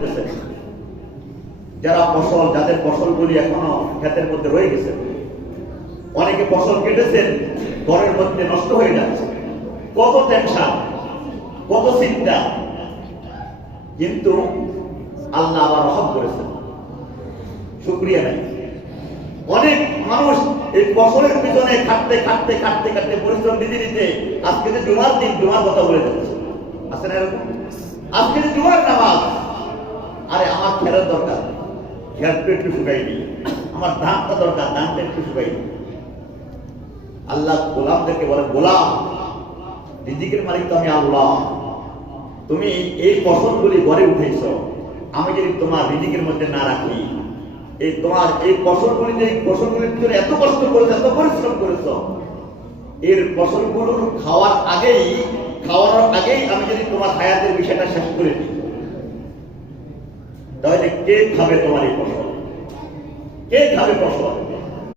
করতেছেন। যারা ফসল, যাদের ফসলগুলি এখনো ক্ষেতের মধ্যে রয়ে গেছে, অনেকে ফসল কেটেছেন, ঘরের মধ্যে নষ্ট হয়ে যাচ্ছে, কত টেনশন, কত চিন্তা, কিন্তু আল্লাহ আবার রহম করেছেন, শুকরিয়া নাই। অনেক মানুষ এই ফসলের পিছনে খাটতে খাটতে খাটতে খাটতে পরিশ্রম দিতে দিতে আজকে যে জুমার দিন, জুমার কথা বলে যাচ্ছে, আছে না এরকম? আজকে যে জুমার নামাজ, আরে আমার খেলার দরকার, খেয়ারটা একটু শুকাইনি, আমার ধানটা দরকার, ধানটা একটু শুকাইনি। আল্লাহ গোলামদেরকে বলে, গোলাম, রিজিকের মালিক তো আমি আল্লাহ, তুমি এই ফসলগুলি ঘরে উঠেছ, আমি যদি তোমার রিজিকের মধ্যে না রাখি, এই তোমার এই ফসলগুলি, যে ফসলগুলির জন্য এত কষ্ট করেছো, এত পরিশ্রম করেছ, এর ফসলগুলোর খাওয়ার আগেই আমি যদি তোমার হায়াতের বিষয়টা শেষ করে দিই, তাহলে কে খাবে তোমার এই ফসল? কে খাবে ফসল?